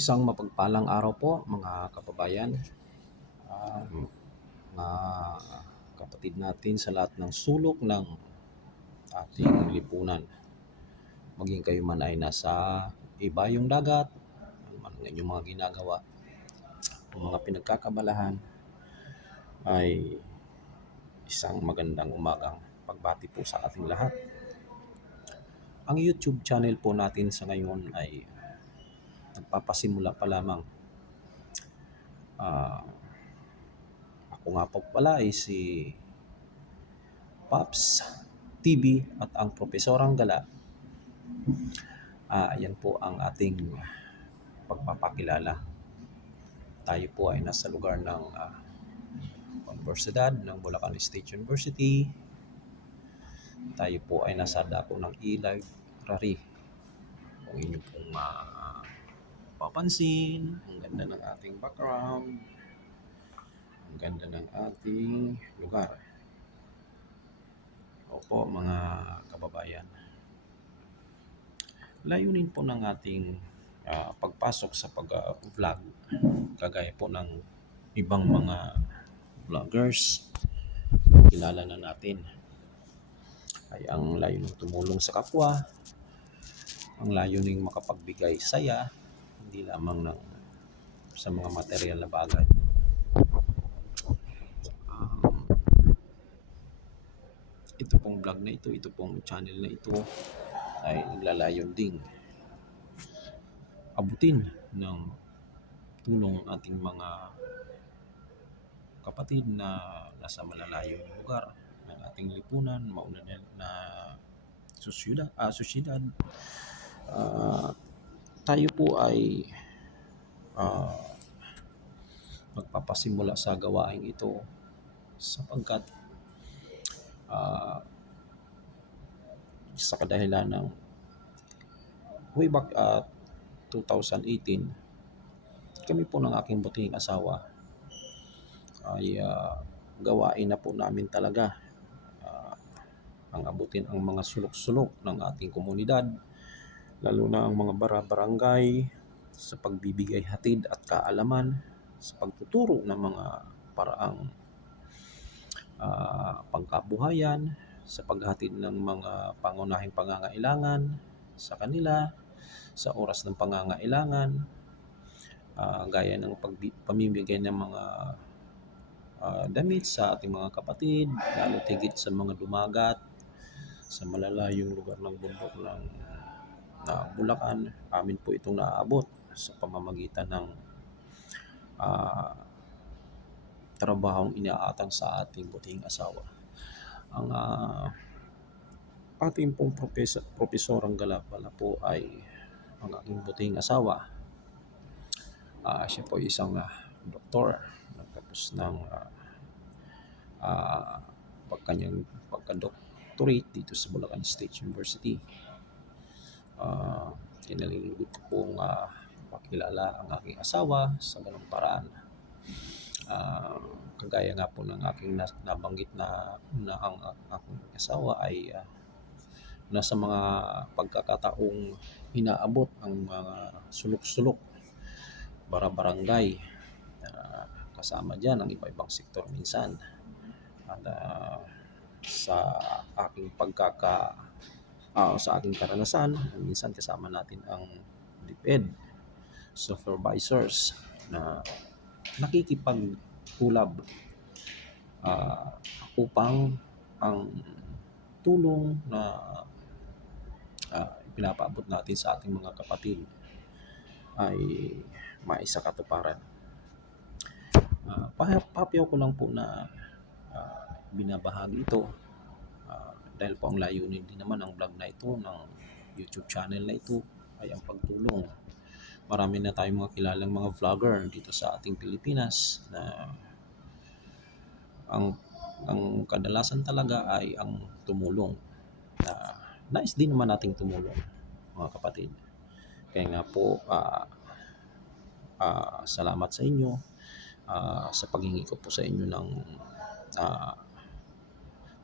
Isang mapagpalang araw po mga kababayan, mga kapatid natin sa lahat ng sulok ng ating lipunan. Maging kayo man ay nasa ibayong dagat, ano man ang inyong mga ginagawa, o mga pinagkakabalahan, ay isang magandang umagang pagbati po sa ating lahat. Ang YouTube channel po natin sa ngayon ay nagpapasimula pa lamang. Ako nga po pala ay si Pops TV at ang Profesorang Gala. Ayan po ang ating pagpapakilala. Tayo po ay nasa lugar ng Universidad ng Bulacan State University. Tayo po ay nasa dako ng e-library. Kung inyo pong papansin, ang ganda ng ating background, ang ganda ng ating lugar. Opo mga kababayan. Layunin po ng ating pagpasok sa pag-vlog, kagaya po ng ibang mga vloggers, kilala na natin, ay ang layunin tumulong sa kapwa, ang layunin makapagbigay saya, hindi lamang sa mga material na bagay. Ito pong vlog na ito pong channel na ito ay naglalayon ding abutin ng tulong ating mga kapatid na nasa malalayong lugar ng ating lipunan, mauna na susyedad. Tayo po ay magpapasimula sa gawain ito sapagkat sa kadahilan ng way back at 2018, kami po ng aking butihing asawa ay gawain na po namin talaga ang abutin ang mga sulok-sulok ng ating komunidad, lalo na ang mga barangay, sa pagbibigay hatid at kaalaman, sa pagtuturo ng mga paraang pangkabuhayan, sa paghatid ng mga pangunahing pangangailangan sa kanila, sa oras ng pangangailangan, gaya ng pamimigay ng mga damit sa ating mga kapatid, lalo tigit sa mga dumagat sa malalayong lugar ng bundok ng Bulacan. Amin po itong naaabot sa pamamagitan ng trabahong inaatang sa ating butihing asawa. Ang ating pong Profesorang Gala pala po ay ang aking butihing asawa. Siya po isang doktor, nagtapos ng kanyang pagka-doctorate dito sa Bulacan State University. Kinalilugod ko pong pakilala ang aking asawa sa ganung paraan. Kagaya nga po ng aking nabanggit na ang aking asawa ay nasa mga pagkakataong inaabot ang mga sulok-sulok, barangay, kasama dyan ang iba-ibang sektor minsan. At sa aking sa aking karanasan, minsan kasama natin ang DepEd supervisors na nakikipagkulab upang ang tulong na pinapaabot natin sa ating mga kapatid ay maisakatuparan. Papayaw ko lang po na binabahagi ito dahil po ang layunin din naman ng vlog na ito, ng YouTube channel na ito, ay ang pagtulong. Marami na tayong mga kilalang mga vlogger dito sa ating Pilipinas na ang kadalasan talaga ay ang tumulong. Nais din naman nating tumulong, mga kapatid. Kaya nga po, salamat sa inyo sa paghingi ko po sa inyo ng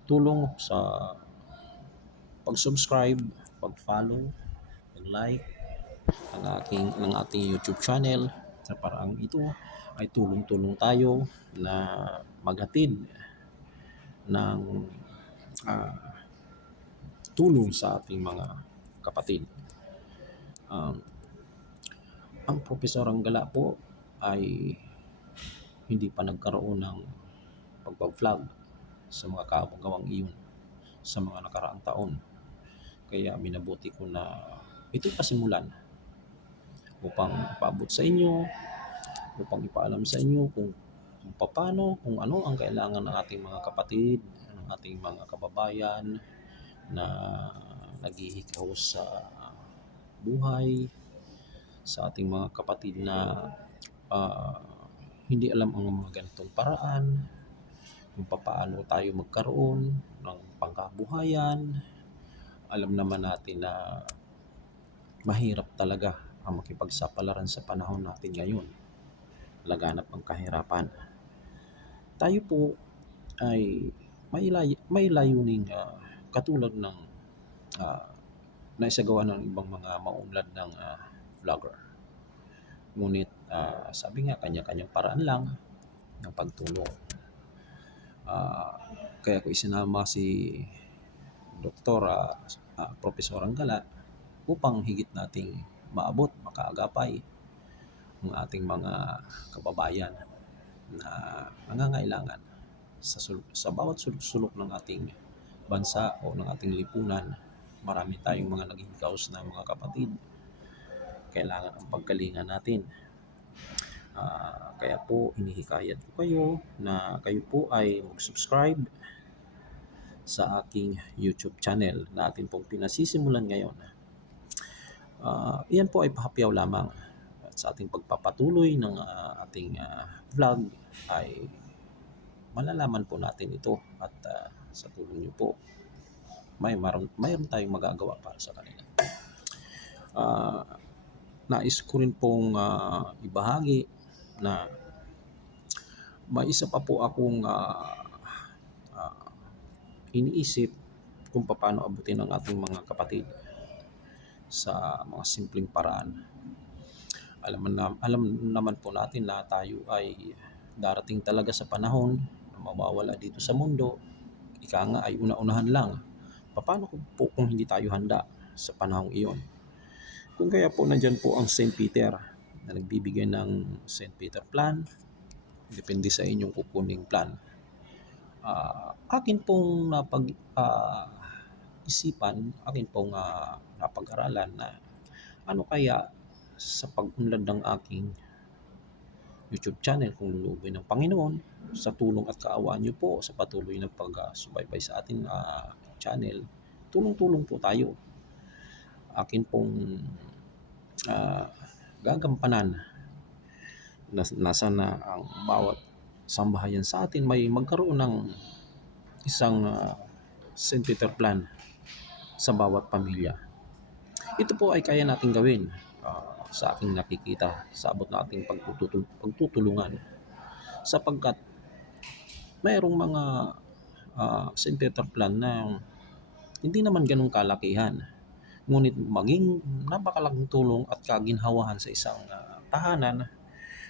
tulong sa pag-subscribe, pag-follow, pag-like, ng ating YouTube channel. Sa paraang ito ay tulong-tulong tayo na maghatid ng ah, tulong sa ating mga kapatid. Um, ang Profesor Anggala po ay hindi pa nagkaroon ng pagpa-vlog sa mga kaabang-gawang iyon sa mga nakaraang taon. Kaya minabuti ko na ito'y pasimulan upang ipaabot sa inyo, upang ipaalam sa inyo kung paano, kung ano ang kailangan ng ating mga kapatid, ng ating mga kababayan na naghihikaw sa buhay, sa ating mga kapatid na ah, hindi alam ang mga ganitong paraan, kung paano tayo magkaroon ng pangkabuhayan. Alam naman natin na mahirap talaga ang makipagsapalaran sa panahon natin ngayon. Laganap ang kahirapan. Tayo po ay may layuning katulad ng ah, naisagawa ng ibang mga maunlad ng vlogger. Ngunit sabi nga kanya-kanyang paraan lang ng pagtulong. Kaya ko isinama si Dr. Profesor Anggala upang higit nating maabot, makaagapay ang ating mga kababayan na nangangailangan sa bawat sulok-sulok ng ating bansa o ng ating lipunan. Marami tayong mga naghihikaos na mga kapatid. Kailangan ang pagkalingan natin. Kaya po inihikayat ko kayo na kayo po ay mag-subscribe sa aking YouTube channel na atin pong pinasisimulan ngayon. Iyan po ay pahapyaw lamang at sa ating pagpapatuloy ng ating vlog ay malalaman po natin ito at sa tulong niyo po mayroon tayong magagawa para sa kanila. Nais ko rin pong ibahagi na may isa pa po akong iniisip kung paano abutin ang ating mga kapatid sa mga simpleng paraan. Alam naman po natin na tayo ay darating talaga sa panahon na mawawala dito sa mundo. Ika nga ay una-unahan lang. Paano po kung hindi tayo handa sa panahong iyon? Kung kaya po nandyan po ang St. Peter na nagbibigay ng St. Peter plan, depende sa inyong kukuning plan. Akin pong isipan, akin pong napag-aralan na ano kaya sa pag-unlad ng aking YouTube channel kung lulubin ng Panginoon sa tulong at kaawaan niyo po sa patuloy na pag-subaybay sa ating channel, tulong-tulong po tayo. Akin pong gagampanan na nasa na ang bawat sambahayan sa atin may magkaroon ng isang St. Peter plan sa bawat pamilya. Ito po ay kaya nating gawin sa aking nakikita sa abot na ating pagtutulungan sapagkat mayroong mga St. Peter plan na hindi naman ganun kalakihan, ngunit maging napakalaking tulong at kaginhawahan sa isang tahanan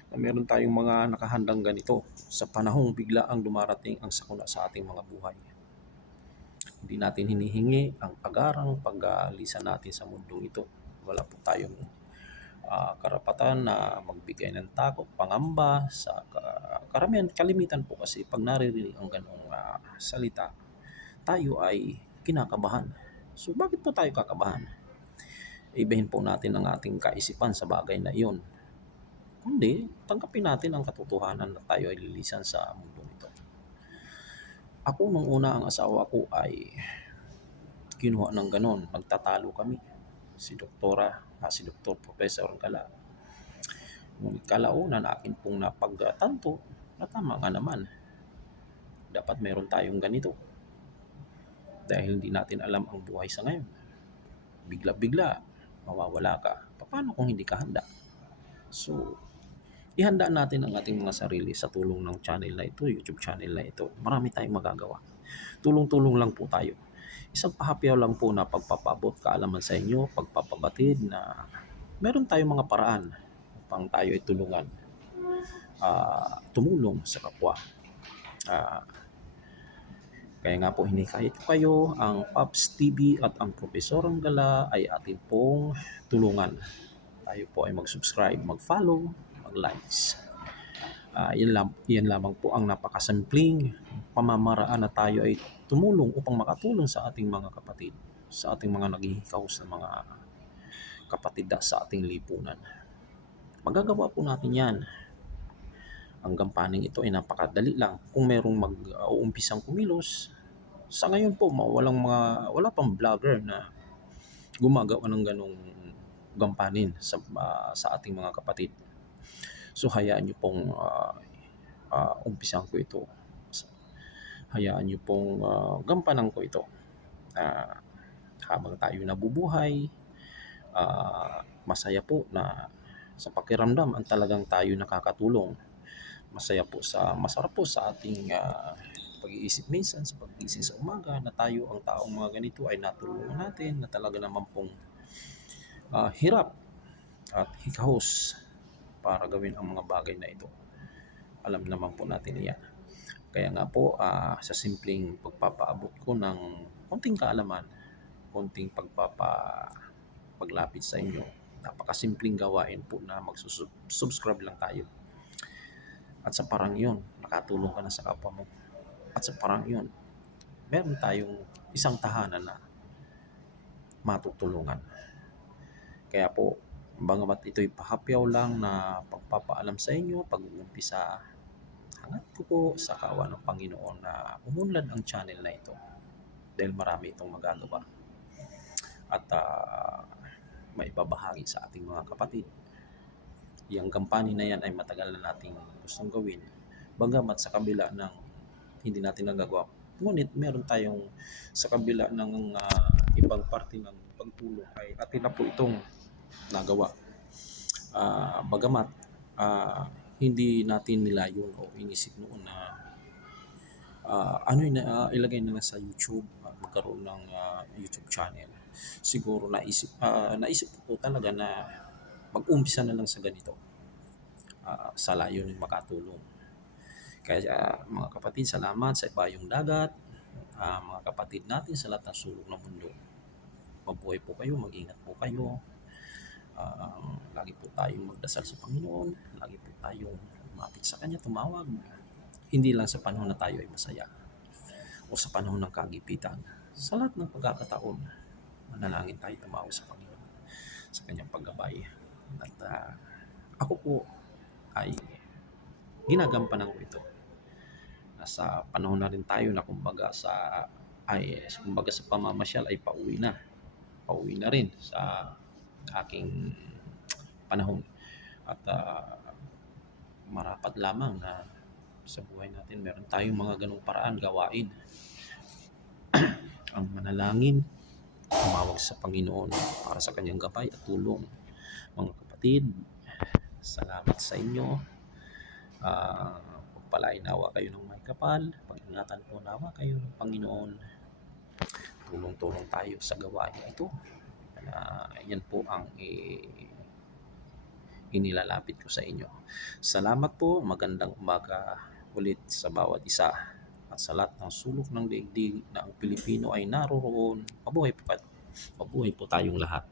na meron tayong mga nakahandang ganito sa panahong bigla ang dumarating ang sakuna sa ating mga buhay. Hindi natin hinihingi ang agarang pag-aalisan natin sa mundong ito. Wala po tayong karapatan na magbigay ng takot, pangamba sa kalimitan po kasi pag naririnig ang ganong salita, tayo ay kinakabahan. So bakit po tayo kakabahan? Ibahin po natin ang ating kaisipan sa bagay na iyon. Kundi, tanggapin natin ang katotohanan na tayo ay lilisan sa mundo nito. Ako nung una ang asawa ko ay kinuha ng ganon, magtatalo kami. Si Dr. Professor Anggala. Ngunit kalaunan akin pong napagtanto na tama nga naman. Dapat meron tayong ganito. Dahil hindi natin alam ang buhay sa ngayon. Bigla-bigla, mawawala ka. Paano kung hindi ka handa? So, ihanda natin ang ating mga sarili sa tulong ng channel na ito, YouTube channel na ito. Marami tayong magagawa. Tulong-tulong lang po tayo. Isang pahapyaw lang po na pagpapabot kaalaman sa inyo, pagpapabatid na meron tayong mga paraan upang tayo ay tulungan, tumulong sa kapwa. Ah, Kaya nga po hinikayat ko kayo, ang Pops TV at ang Profesorang Gala ay atin pong tulungan. Tayo po ay mag-subscribe, mag-follow, mag-likes. Yan lamang po ang napakasimpleng pamamaraan na tayo ay tumulong upang makatulong sa ating mga kapatid, sa ating mga naghihikahos na mga kapatid sa ating lipunan. Magagawa po natin yan. Ang gampaning ito ay napakadali lang kung merong mag-uumpisang kumilos. Sa ngayon po, wala pang vlogger na gumagawa ng ganong gampanin sa ating mga kapatid. So hayaan niyo pong umpisan ko ito. Hayaan niyo pong gampanan ko ito. Habang tayo nabubuhay, masaya po na sa pakiramdam ang talagang tayo nakakatulong. Masarap po sa ating pag-iisip minsan sa pag-iisip sa umaga na tayo ang taong mga ganito ay natulungan natin na talaga naman pong hirap at hikahos para gawin ang mga bagay na ito. Alam naman po natin iyan. Kaya nga po, sa simpleng pagpapaabot ko ng konting kaalaman, konting paglapit sa inyo, napakasimpleng gawain po na mag-subscribe lang tayo. At sa parang yun, nakatulong ka na sa kapwa mo. At sa parang yun, meron tayong isang tahanan na matutulungan. Kaya po, bagamat ito'y pahapyaw lang na pagpapaalam sa inyo, pag-uumpisa, hangat ko po sa kawa ng Panginoon na umunlad ang channel na ito dahil marami itong magagawa at maibabahagi sa ating mga kapatid. Yung gampanin na yan ay matagal na nating gustong gawin, bagamat sa kabila ng hindi natin nagagawa, ngunit meron tayong sa kabila ng ibang parte ng pagtulong ay atin na po itong nagawa. Bagamat hindi natin nilayon o inisip noon na ilagay na lang sa YouTube, magkaroon ng YouTube channel. Siguro naisip ko po talaga na mag-umpisa na lang sa ganito, sa layo ng makatulong. Kaya mga kapatid, salamat sa ibayong dagat, mga kapatid natin sa lahat ng sulok ng mundo. Mabuhay po kayo, mag-ingat po kayo. Lagi po tayong magdasal sa Panginoon, lagi po tayong lumapit sa Kanya, tumawag. Hindi lang sa panahon na tayo ay masaya o sa panahon ng kagipitan. Sa lahat ng pagkakataon, manalangin tayo, tumawag sa Panginoon sa Kanyang paggabay. At ako po ay ginagampanan ko ito. Nasa panahon na rin tayo na kumbaga sa pamamasyal ay pauwi na rin sa aking panahon. At marapat lamang na sa buhay natin meron tayong mga ganong paraan gawain. Ang manalangin, tumawag sa Panginoon para sa Kanyang gabay at tulong. Mga kapatid, salamat sa inyo. Pagpalain nawa kayo ng may kapal, pag-ingatan po nawa kayo ng Panginoon. Tulong-tulong tayo sa gawain ito. Yan po ang inilalapit ko sa inyo. Salamat po, magandang umaga ulit sa bawat isa at sa lahat ng sulok ng daigdig na ang Pilipino ay naroroon. Mabuhay po tayong lahat.